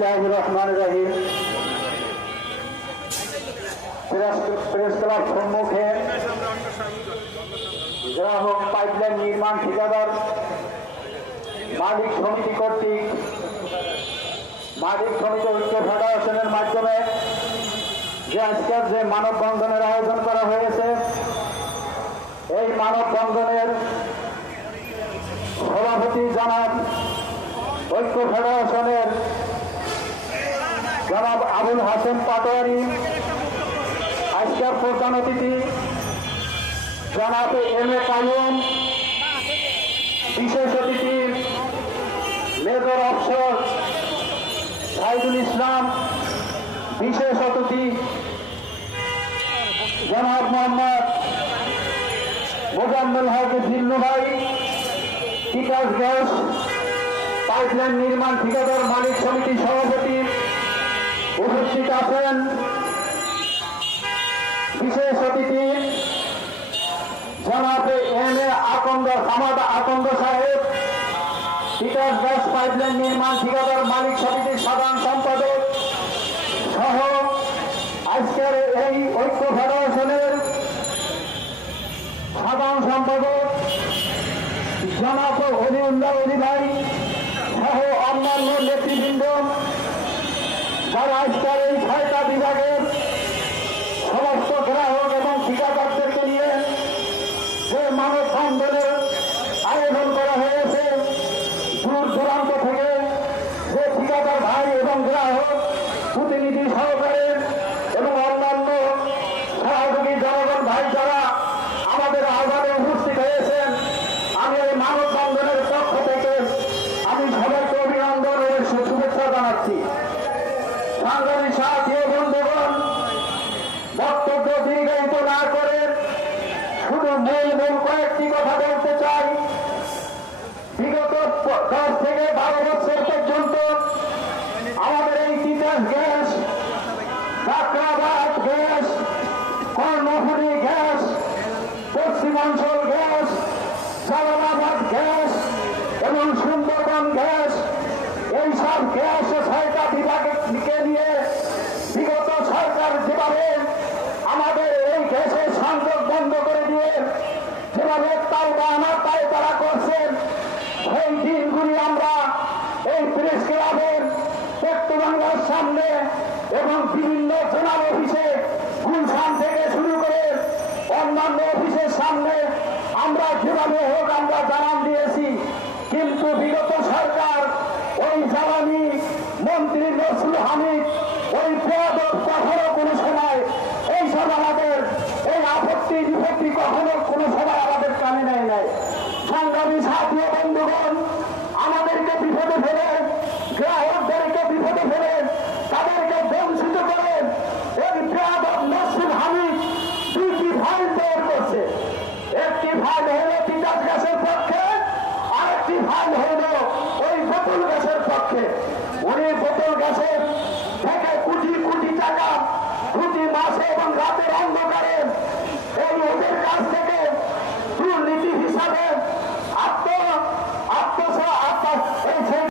বিসমিল্লাহির রহমানির রহিম। Press club সম্মুখে গ্রাহক পাইপলাইন নির্মাণ ঠিকাদার মালিক সমিতি কর্তৃক মালিক সমিতি ঐক্য ফেডারেশনের মাধ্যমে যে আজকের যে মানববন্ধনের আয়োজন করা হয়েছে, এই মানববন্ধনের সভাপতি জনাব ঐক্য ফেডারেশনের জনাব আবুল হাসেম পাটোয়ারি, আজকের প্রধান অতিথি জনাব এম এ কাইয়ুম, বিশেষ অতিথি মেজর অফিসার সাইদুল ইসলাম, বিশেষ অতিথি জনাব মোহাম্মদ মোজাম্মেল হক জিল্লু ভাই, তিতাস গ্যাস পাইপলাইন নির্মাণ ঠিকাদার মালিক সমিতি সভাপতি উপস্থিত আছেন। বিশেষ অতিথি জনাব এম এ হামাদ আকন্দ সাহেব, তিতাস গ্যাস পাইপলাইন নির্মাণ ঠিকাদার মালিক সমিতির সাধারণ সম্পাদক সহ আজকের এই ঐক্য ফেডারেশনের সাধারণ সম্পাদক জনাব অলিউল্লাহ অলি ভাই সহ অন্যান্য নেতৃবৃন্দ, যারা আজকের এই 6টা বিভাগের সমস্ত গ্রাহক এবং ঠিকাদারদেরকে নিয়ে যে মানববন্ধনের আয়োজন করা হয়েছে, দূর দূরান্ত থেকে যে ঠিকাদার ভাই এবং গ্রাহক প্রতিনিধি সহকারে এবং অন্যান্য সহযোগী জনগণ ভাই যারা আমাদের আহ্বানে উপস্থিত হয়েছেন, আমি এই মানববন্ধনের পক্ষ থেকে আমি সবাইকে অভিনন্দন এবং শুভেচ্ছা জানাচ্ছি। সাংবাদিক সাথী ও বন্ধুগণ, বক্তব্য দীর্ঘায়িত না করে শুধু মূল কয়েকটি কথা বলতে চাই। বিগত 10 থেকে 12 বছর পর্যন্ত আমাদের এই Titas gas, Jakrabad gas, Karnaphuli gas, Paschimanchal gas, Jalalabad gas এবং সুন্দরবন গ্যাস, এইসব গ্যাস 6টা বিভাগকে নিয়ে বিগত সরকার যেভাবে আমাদের এই গ্যাসের সংযোগ বন্ধ করে দিয়ে যেভাবে তাওবা আমার তাই তারা করছেন, সেই দিনগুলি আমরা এই প্রেস ক্লাবের পেট্রোবাংলার সামনে এবং বিভিন্ন জেনারেল অফিসে গুলশান থেকে শুরু করে অন্যান্য অফিসের সামনে আমরা যেভাবে হোক আমরা জানান দিয়েছি। কিন্তু বিগত সরকার ওই জ্বালানি মন্ত্রী নসরুল হামিদ ওই বেয়াদব কখনো কোনো সময় এইসব আমাদের এই আপত্তি বিপত্তি কখনো কোনো সময় আমাদের কানে নেয় নাই। সাংবাদিক সাথী ও বন্ধুগণ, আমাদেরকে বিপদে ফেলে, গ্রাহকদেরকে বিপদে ফেলে, তাদেরকে বঞ্চিত করে এই বেয়াদব নসরুল হামিদ 2টি ফাইল তৈরি করছে। একটি ফাইল হলো তিতাস গ্যাসের পক্ষে, আরেকটি ফাইল হলো ওই বোতল গ্যাসের পক্ষে। উনি বোতল গ্যাসের থেকে কোটি কোটি টাকা প্রতি মাসে এবং রাতের অন্ধকারে